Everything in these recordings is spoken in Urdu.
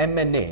MNA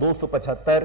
275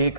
1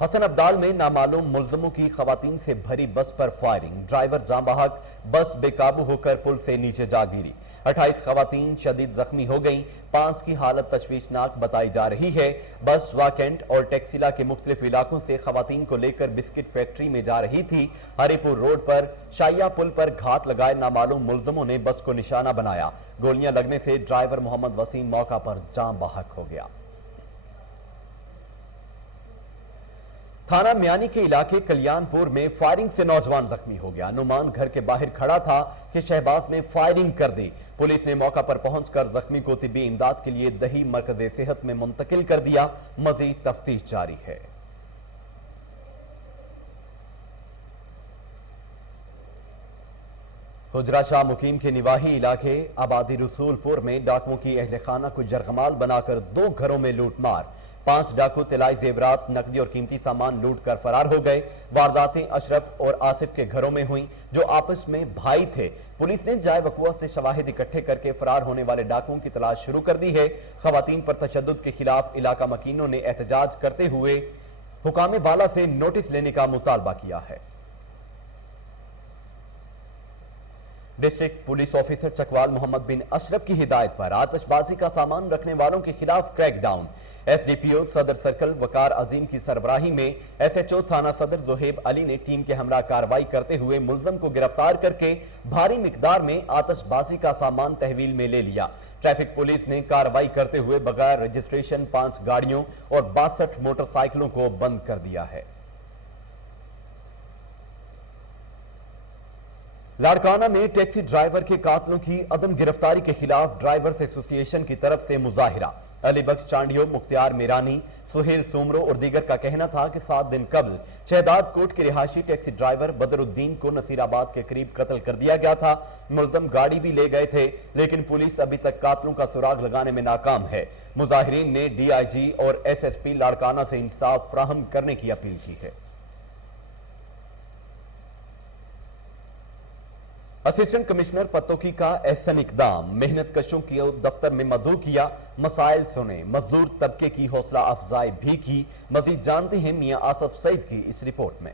حسن ابدال میں نامعلوم ملزموں کی خواتین سے بھری بس پر فائرنگ، ڈرائیور جاں بحق، بس بے قابو ہو کر پل سے نیچے جا گری۔ 28 خواتین شدید زخمی ہو گئیں، 5 کی حالت تشویشناک بتائی جا رہی ہے۔ بس واکنٹ اور ٹیکسلا کے مختلف علاقوں سے خواتین کو لے کر بسکٹ فیکٹری میں جا رہی تھی۔ ہری پور روڈ پر شائیہ پل پر گھات لگائے نامعلوم ملزموں نے بس کو نشانہ بنایا۔ گولیاں لگنے سے ڈرائیور محمد وسیم موقع پر جاں بحق ہو گیا۔ تھانہ میانی کے علاقے کلیان پور میں فائرنگ سے نوجوان زخمی ہو گیا۔ نعمان گھر کے باہر کھڑا تھا کہ شہباز نے فائرنگ کر دی۔ پولیس نے موقع پر پہنچ کر زخمی کو طبی امداد کے لیے دہی مرکز صحت میں منتقل کر دیا۔ مزید تفتیش جاری ہے۔ حجرہ شاہ مقیم کے نواحی علاقے آبادی رسول پور میں ڈاکوؤں کی اہل خانہ کو یرغمال بنا کر 2 گھروں میں لوٹ مار۔ 5 ڈاکو طلائی زیورات، نقدی اور قیمتی سامان لوٹ کر فرار ہو گئے۔ وارداتیں اشرف اور آصف کے گھروں میں ہوئیں جو آپس میں بھائی تھے۔ پولیس نے جائے وقوع سے شواہد اکٹھے کر کے فرار ہونے والے ڈاکوؤں کی تلاش شروع کر دی ہے۔ خواتین پر تشدد کے خلاف علاقہ مکینوں نے احتجاج کرتے ہوئے حکام بالا سے نوٹس لینے کا مطالبہ کیا ہے۔ ڈسٹرکٹ پولیس آفیسر چکوال محمد بن اشرف کی ہدایت پر آتش بازی کا سامان رکھنے والوں کے خلاف crackdown. S D P O صدر سرکل وقار عظیم کی سربراہی میں ایس ایچ او تھانہ صدر زہیب علی نے ٹیم کے ہمراہ کارروائی کرتے ہوئے ملزم کو گرفتار کر کے بھاری مقدار میں آتش بازی کا سامان تحویل میں لے لیا۔ ٹریفک پولیس نے کارروائی کرتے ہوئے بغیر رجسٹریشن 5 گاڑیوں اور 62 موٹر سائیکلوں کو بند کر دیا ہے۔ لاڑکانہ میں ٹیکسی ڈرائیور کے قاتلوں کی عدم گرفتاری کے خلاف ڈرائیورز ایسوسی ایشن کی طرف سے مظاہرہ۔ علی بخش چانڈیو، مختار میرانی، سہیل سومرو اور دیگر کا کہنا تھا کہ 7 دن قبل شہداد کوٹ کے رہائشی ٹیکسی ڈرائیور بدر الدین کو نصیر آباد کے قریب قتل کر دیا گیا تھا۔ ملزم گاڑی بھی لے گئے تھے لیکن پولیس ابھی تک قاتلوں کا سراغ لگانے میں ناکام ہے۔ مظاہرین نے ڈی آئی جی اور ایس ایس پی لاڑکانہ سے انصاف فراہم کرنے کی اپیل کی ہے۔ اسسٹنٹ کمشنر پتوکی کا احسن اقدام، محنت کشوں کی دفتر میں مدعو کیا، مسائل سنے، مزدور طبقے کی حوصلہ افزائی بھی کی۔ مزید جانتے ہیں میاں آصف سعید کی اس رپورٹ میں۔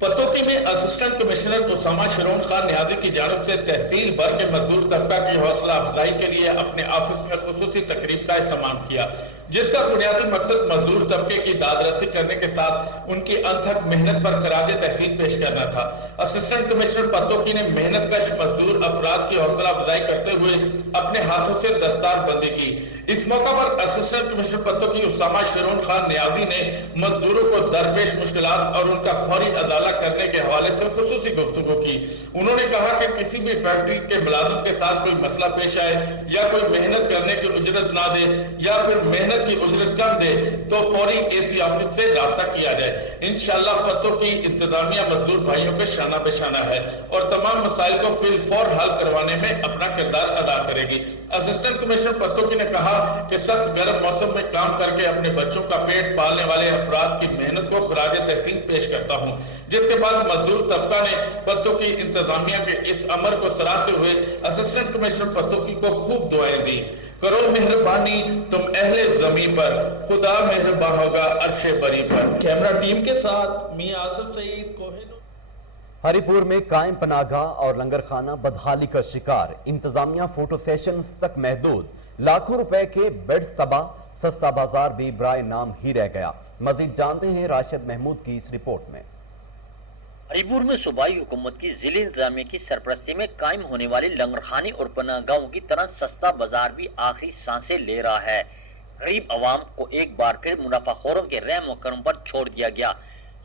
پتوکی میں اسسٹنٹ کمشنر اسامہ شرون خان نیازی کی جانب سے تحصیل بھر کے مزدور طبقہ کی حوصلہ افزائی کے لیے اپنے آفس میں خصوصی تقریب کا اہتمام کیا، جس کا بنیادی مقصد مزدور طبقے کی داد رسی کرنے کے ساتھ ان کی انتھک محنت پر خراج تحسین پیش کرنا تھا۔ اسسٹنٹ کمشنر پتوکی نے محنت کش مزدور افراد کی حوصلہ افزائی کرتے ہوئے اپنے ہاتھوں سے دستار بندی کی۔ اس موقع پر اسسٹنٹ کمشنر پتوکی اسامہ شرون خان نیازی نے مزدوروں کو درپیش مشکلات اور ان کا فوری ازالہ کرنے کے حوالے سے خصوصی گفتگو کی۔ انہوں نے کہا کہ کسی بھی فیکٹری کے ملازم کے ساتھ کوئی مسئلہ پیش آئے یا کوئی محنت کرنے کی اجرت نہ دے یا پھر محنت کی اجرت کم دے تو فوری اے سی آفس سے رابطہ کیا جائے۔ انشاءاللہ پتوکی انتظامیہ مزدور بھائیوں کے شانہ بے شانہ ہے اور تمام مسائل کو فی الفور حل کروانے میں اپنا کردار ادا کرے گی۔ اسسٹنٹ کمشنر پتوکی نے کہا کہ سخت گرم موسم میں کام کر کے اپنے بچوں کا پیٹ پالنے والے افراد کی محنت کو خراج تحسین پیش کرتا ہوں، جس کے بعد مزدور طبقہ نے پتوکی انتظامیہ کے اس امر کو سراہتے ہوئے اسسٹنٹ کمشنر پتوکی کو خوب دعائیں دی۔ کرو مہربانی تم اہل زمین پر، خدا مہربان ہوگا عرش بری پر۔ کیمرہ ٹیم کے ساتھ میاں آصف سعید کوہنو۔ ہری پور میں قائم پناہگاہ اور لنگر خانہ بدحالی کا شکار، انتظامیہ فوٹو سیشنز تک محدود، لاکھوں روپے کے بیڈز تباہ، سستا بازار بھی برائے نام ہی رہ گیا۔ مزید جانتے ہیں راشد محمود کی اس رپورٹ میں۔ ہری پور میں صوبائی حکومت کی ضلع انتظامیہ کی سرپرستی میں قائم ہونے والے لنگر خانے اور پناہ گاہوں کی طرح سستا بازار بھی آخری سانسیں لے رہا ہے۔ غریب عوام کو ایک بار پھر منافع خوروں کے رحم و کرم پر چھوڑ دیا گیا۔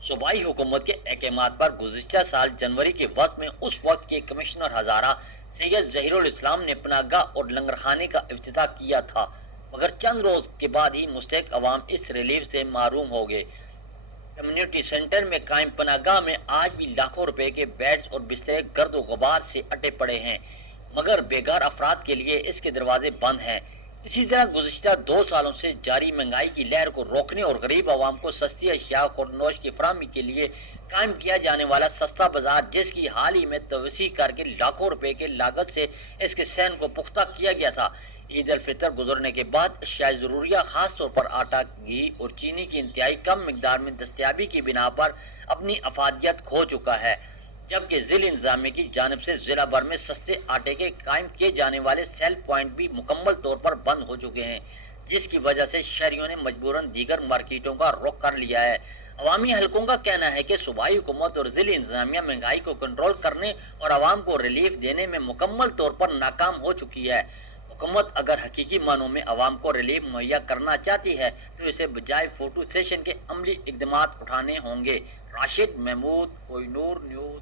صوبائی حکومت کے احکامات پر گزشتہ سال جنوری کے وقت میں اس وقت کے کمشنر ہزارہ سید ظہیر الاسلام نے پناہ گاہ اور لنگر خانے کا افتتاح کیا تھا، مگر چند روز کے بعد ہی مستحق عوام اس ریلیف سے محروم ہو گئے۔ کمیونٹی سینٹر میں قائم پناہ گاہ میں آج بھی لاکھوں روپے کے بیڈز اور بستر گرد و غبار سے اٹے پڑے ہیں، مگر بیگار افراد کے لیے اس کے دروازے بند ہیں۔ اسی طرح گزشتہ 2 سالوں سے جاری مہنگائی کی لہر کو روکنے اور غریب عوام کو سستی اشیاء اور نوش کی فراہمی کے لیے قائم کیا جانے والا سستا بازار، جس کی حال ہی میں توسیع کر کے لاکھوں روپے کے لاگت سے اس کے صحن کو پختہ کیا گیا تھا، عید الفطر گزرنے کے بعد اشیاء ضروریہ خاص طور پر آٹا، گھی اور چینی کی انتہائی کم مقدار میں دستیابی کی بنا پر اپنی افادیت کھو چکا ہے، جبکہ ضلع انتظامیہ کی جانب سے ضلع بھر میں سستے آٹے کے قائم کیے جانے والے سیل پوائنٹ بھی مکمل طور پر بند ہو چکے ہیں، جس کی وجہ سے شہریوں نے مجبوراً دیگر مارکیٹوں کا رخ کر لیا ہے۔ عوامی حلقوں کا کہنا ہے کہ صوبائی حکومت اور ضلع انتظامیہ مہنگائی کو کنٹرول کرنے اور عوام کو ریلیف دینے میں مکمل طور پر ناکام ہو چکی ہے۔ حکومت اگر حقیقی معنوں میں عوام کو ریلیف مہیا کرنا چاہتی ہے تو اسے بجائے فوٹو سیشن کے عملی اقدامات اٹھانے ہوں گے۔ راشد محمود، کوہ نور نیوز۔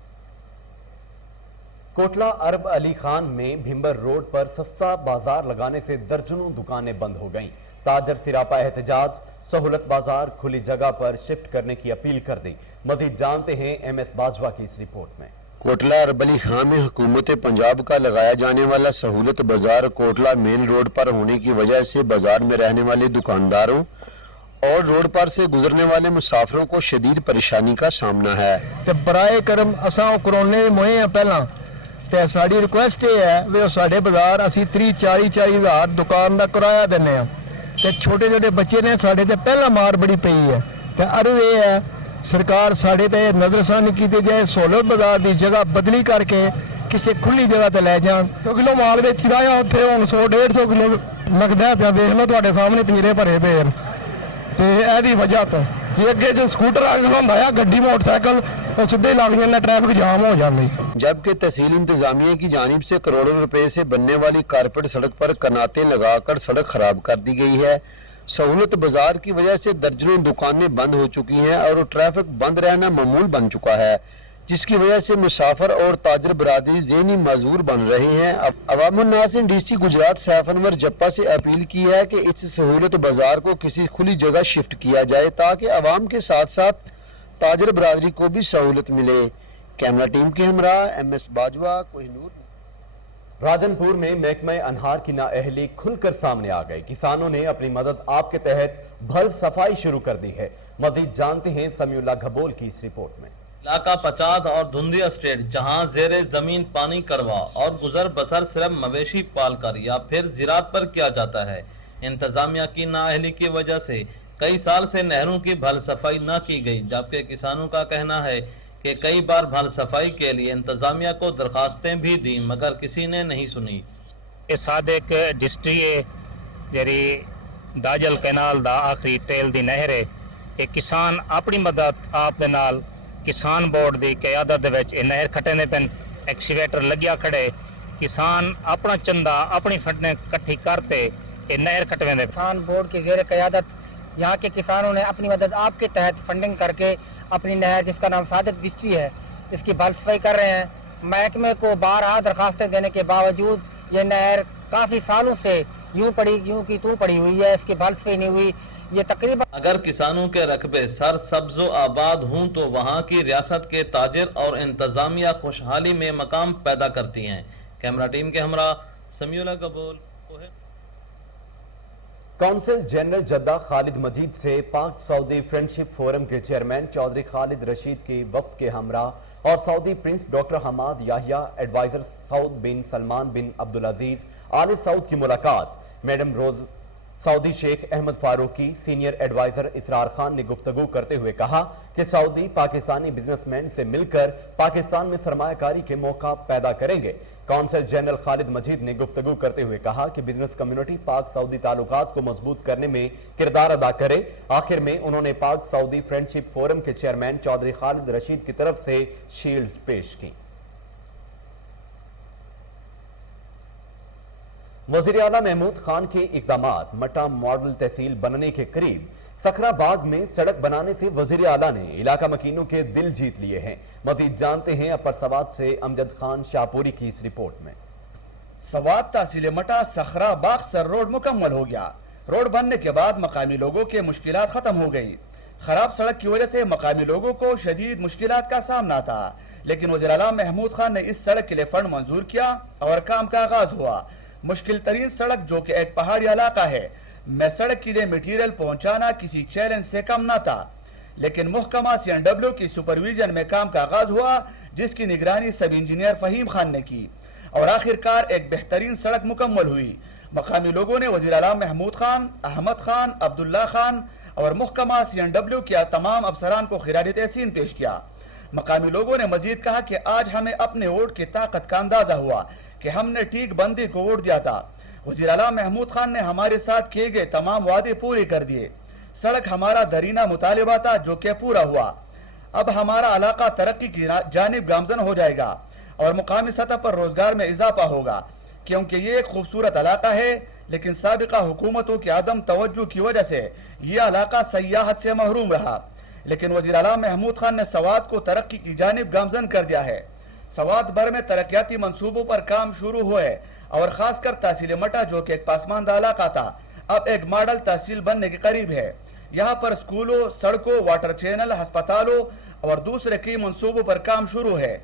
کوٹلہ عرب علی خان میں بھمبر روڈ پر سستا بازار لگانے سے درجنوں دکانیں بند ہو گئیں۔ تاجر سراپا احتجاج، سہولت بازار کھلی جگہ پر شفٹ کرنے کی اپیل کر دی۔ مزید جانتے ہیں ایم ایس باجوہ کی اس رپورٹ میں۔ کوٹلہ عرب علی خان میں حکومت پنجاب کا لگایا جانے والا سہولت بازار کوٹلہ مین روڈ پر ہونے کی وجہ سے بازار میں رہنے والے دکانداروں اور روڈ پر سے گزرنے والے مسافروں کو شدید پریشانی کا سامنا ہے۔ تے برائے کرم اساں کرونے موئے ہیں پہلا تے ساڑی ریکویسٹ یہ ہے وہ ساڑے بازار اسی 30-40 ہزار دکان دا کرایہ دینے ہیں تے چھوٹے چھوٹے بچے نے ساڑے تے پہلا مار بڑی پئی ہے تے عرض یہ ہے سرکار ساڑے تے نظر ثانی کی جائے، سہولت بازار دی جگہ بدلی کر کے کسی کھلی جگہ تے لے جان۔ 100 کلو مال ویچ رہا اتنے ہوں 100-150 کلو لگتا پیا، ویخ لو تھوڑے سامنے پنجرے بھرے پے تے ایدی وجہ تو یہ اگے جو سکوٹر ہوندا ہے گڈی موٹر سائیکل وہ سیدھے لگ جاندے، ٹریفک جام ہو جاندی۔ جبکہ تحصیل انتظامیہ کی جانب سے کروڑوں روپے سے بننے والی کارپیٹ سڑک پر کناتے لگا کر سڑک خراب کر دی گئی ہے۔ سہولت بازار کی وجہ سے درجنوں دکانیں بند ہو چکی ہیں اور ٹریفک بند رہنا معمول بن چکا ہے، جس کی وجہ سے مسافر اور تاجر برادری ذہنی معذور بن رہے ہیں۔ عوام الناس نے ڈی سی گجرات سیف انور جپا سے اپیل کی ہے کہ اس سہولت بازار کو کسی کھلی جگہ شفٹ کیا جائے تاکہ عوام کے ساتھ ساتھ تاجر برادری کو بھی سہولت ملے۔ کیمرہ ٹیم کے ہمراہ ایم ایس باجوہ، کوہ نور۔ راجن پور میں محکمہ انہار کی نااہلی کھل کر سامنے آ گئی۔ کسانوں نے اپنی مدد آپ کے تحت بھل صفائی شروع کر دی ہے۔ مزید جانتے ہیں سمیع اللہ گھبول کی اس رپورٹ میں۔ علاقہ پچاد اور دھندی اسٹیٹ، جہاں زیر زمین پانی کروا اور گزر بسر صرف مویشی پال کر یا پھر زراعت پر کیا جاتا ہے، انتظامیہ کی نااہلی کی وجہ سے کئی سال سے نہروں کی بھل صفائی نہ کی گئی، جبکہ کسانوں کا کہنا ہے کہ کئی بار بھل صفائی کے لیے انتظامیہ کو درخواستیں بھی دیں مگر کسی نے نہیں سنی۔ صادق ڈسٹری جری داجل کینال دا آخری ٹیل دی نہر ہے، کہ کسان اپنی مدد آپ دے نال کسان بورڈ دی قیادت دے وچ یہ نہر کھٹنے پن، ایکسیویٹر لگیا کھڑے، کسان اپنا چندہ اپنی فنڈیں کٹھی کرتے یہ نہر کھٹویں دے۔ کسان بورڈ کی زیر قیادت یہاں کے کسانوں نے اپنی مدد آپ کے تحت فنڈنگ کر کے اپنی نہر جس کا نام صادق ڈسٹری ہے اس کی بھل صفائی کر رہے ہیں۔ محکمے کو بارہا درخواستیں دینے کے باوجود یہ نہر کافی سالوں سے یوں کی تو پڑی ہوئی ہے، اس کی بھل صفائی نہیں ہوئی۔ یہ تقریباً اگر کسانوں کے رقبے سر سبز و آباد ہوں تو وہاں کی ریاست کے تاجر اور انتظامیہ خوشحالی میں مقام پیدا کرتی ہیں۔ کیمرہ ٹیم کے ہمراہ سمیع اللہ گھبول۔ کونسل جنرل جدہ خالد مجید سے پاک سعودی فرینڈشپ فورم کے چیئرمین چودھری خالد رشید کے وفد کے ہمراہ اور سعودی پرنس ڈاکٹر حماد یحییٰ ایڈوائزر سعود بن سلمان بن عبدالعزیز آل سعود کی ملاقات۔ میڈم روز سعودی شیخ احمد فاروقی، سینئر ایڈوائزر اسرار خان نے گفتگو کرتے ہوئے کہا کہ سعودی پاکستانی بزنس مین سے مل کر پاکستان میں سرمایہ کاری کے موقع پیدا کریں گے۔ کونسل جنرل خالد مجید نے گفتگو کرتے ہوئے کہا کہ بزنس کمیونٹی پاک سعودی تعلقات کو مضبوط کرنے میں کردار ادا کرے۔ آخر میں انہوں نے پاک سعودی فرینڈشپ فورم کے چیئرمین چودھری خالد رشید کی طرف سے شیلڈز پیش کی۔ وزیر اعلیٰ محمود خان کے اقدامات، مٹا ماڈل تحصیل بننے کے قریب سکھرا باغ میں سڑک بنانے سے وزیر اعلیٰ نے علاقہ مکینوں کے دل جیت لیے ہیں۔ مزید جانتے ہیں اپر سوات سے امجد خان شاپوری کی اس رپورٹ میں۔ سوات تحصیل مٹا سکھرا باغ سر روڈ مکمل ہو گیا۔ روڈ بننے کے بعد مقامی لوگوں کے مشکلات ختم ہو گئی۔ خراب سڑک کی وجہ سے مقامی لوگوں کو شدید مشکلات کا سامنا تھا، لیکن وزیر اعلیٰ محمود خان نے اس سڑک کے لیے فنڈ منظور کیا اور کام کا آغاز ہوا۔ مشکل ترین سڑک جو کہ ایک پہاڑی علاقہ ہے میں سڑک کے لیے میٹیریل پہنچانا کسی چیلنج سے کم نہ تھا، لیکن محکمہ CNW کی سپرویژن میں کام کا آغاز ہوا، جس کی نگرانی سب انجینئر فہیم خان نے کی اور آخرکار ایک بہترین سڑک مکمل ہوئی۔ مقامی لوگوں نے وزیر اعلیٰ محمود خان، احمد خان، عبداللہ خان اور محکمہ CNW کے تمام افسران کو خراج تحسین پیش کیا۔ مقامی لوگوں نے مزید کہا کہ آج ہمیں اپنے ووٹ کی طاقت کا اندازہ ہوا کہ ہم نے ٹھیک بندی کو ووٹ دیا تھا۔ وزیر اعلیٰ محمود خان نے ہمارے ساتھ کیے گئے تمام وعدے پورے کر دیے۔ سڑک ہمارا درینہ مطالبہ تھا جو کہ پورا ہوا۔ اب ہمارا علاقہ ترقی کی جانب گامزن ہو جائے گا اور مقامی سطح پر روزگار میں اضافہ ہوگا، کیونکہ یہ ایک خوبصورت علاقہ ہے، لیکن سابقہ حکومتوں کی عدم توجہ کی وجہ سے یہ علاقہ سیاحت سے محروم رہا۔ لیکن وزیر اعلیٰ محمود خان نے سوات کو ترقی کی جانب گامزن کر دیا ہے۔ سوات بھر میں ترقیاتی منصوبوں پر کام شروع ہوئے اور خاص کر تحصیل مٹا جو کہ ایک پسماندہ علاقہ تھا، اب ایک ماڈل تحصیل بننے کے قریب ہے۔ یہاں پر سکولوں، سڑکوں، واٹر چینل، ہسپتالوں اور دوسرے کئی منصوبوں پر کام شروع ہے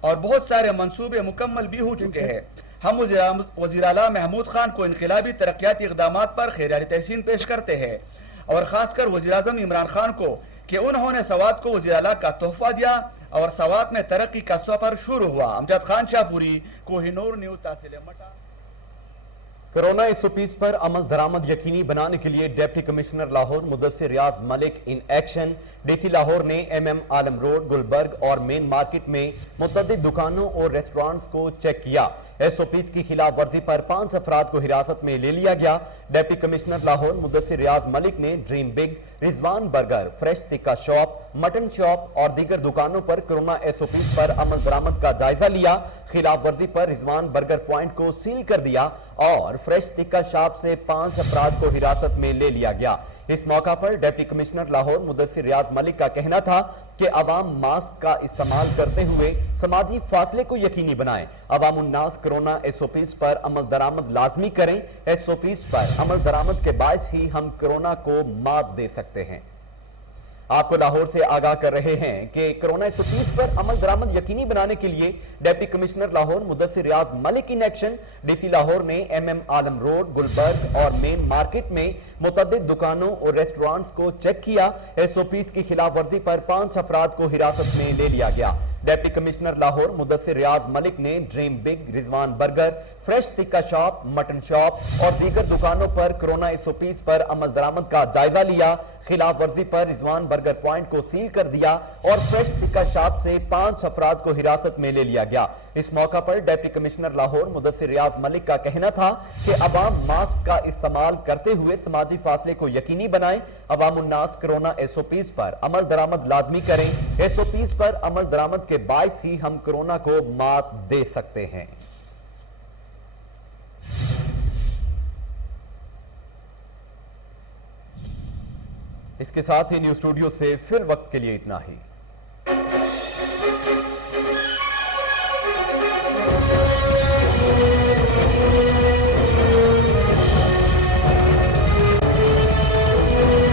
اور بہت سارے منصوبے مکمل بھی ہو چکے ہیں۔ ہم وزیر اعلیٰ محمود خان کو انقلابی ترقیاتی اقدامات پر خراج تحسین پیش کرتے ہیں اور خاص کر وزیر اعظم عمران خان کو کہ انہوں نے سوات کو وزیر اعلیٰ کا تحفہ دیا اور سوات میں ترقی کا سفر شروع ہوا۔ امجد خان شاہ پوری، کوہ نور نیوز، تحصیل مٹا۔ کورونا SOPs پر عمل درآمد یقینی بنانے کے لیے deputy commissioner Lahore Mudassir Riaz Malik in action. DC Lahore نے MM عالم روڈ، گلبرگ اور مین مارکیٹ میں متعدد دکانوں اور ریسٹورانٹس کو چیک کیا۔ SOPs کی خلاف ورزی پر 5 افراد کو حراست میں لے لیا گیا۔ ڈپٹی کمشنر لاہور مدثر ریاض ملک نے ڈریم بگ، رضوان برگر، فریش تکا شاپ، مٹن شاپ اور دیگر دکانوں پر کورونا SOPs پر عمل درآمد کا جائزہ لیا۔ خلاف ورزی پر رضوان برگر پوائنٹ کو سیل کر دیا اور فریش تکا شاپ سے 5 افراد کو حراست میں لے لیا گیا۔ اس موقع پر ڈپٹی کمشنر لاہور مدثر ریاض ملک کا کہنا تھا کہ عوام ماسک کا استعمال کرتے ہوئے سماجی فاصلے کو یقینی بنائیں۔ عوام الناس کورونا SOPs پر عمل درآمد لازمی کریں۔ SOPs پر عمل درآمد کے باعث ہی ہم کورونا کو مات دے سکتے ہیں۔ آپ کو لاہور سے آگاہ کر رہے ہیں کہ کورونا SOPs پر عمل درآمد یقینی بنانے کے لیے deputy commissioner Lahore Mudassir Riaz Malik in action. DC Lahore نے MM عالم روڈ، گلبرگ اور مین مارکیٹ میں متعدد دکانوں اور ریسٹورانٹس کو چیک کیا۔ SOPs کی خلاف ورزی پر 5 افراد کو حراست میں لے لیا گیا۔ ڈپٹی کمشنر لاہور مدثر ریاض ملک نے ڈریم بگ، رضوان برگر، فریش تکا شاپ، مٹن شاپ اور دیگر دکانوں پر کورونا SOPs پر عمل درآمد کا جائزہ لیا۔ خلاف ورزی پر رضوان برگر پوائنٹ کو سیل کر دیا اور فریش تکا شاپ سے 5 افراد کو حراست میں لے لیا گیا۔ اس موقع پر ڈپٹی کمشنر لاہور مدثر ریاض ملک کا کہنا تھا کہ عوام ماسک کا استعمال کرتے ہوئے سماجی فاصلے کو یقینی بنائیں۔ عوام الناس کورونا SOPs پر عمل درآمد لازمی کریں۔ SOPs پر عمل درآمد کے باعث ہی ہم کورونا کو مات دے سکتے ہیں۔ اس کے ساتھ ہی نیوز اسٹوڈیو سے فی الوقت کے لیے اتنا ہی۔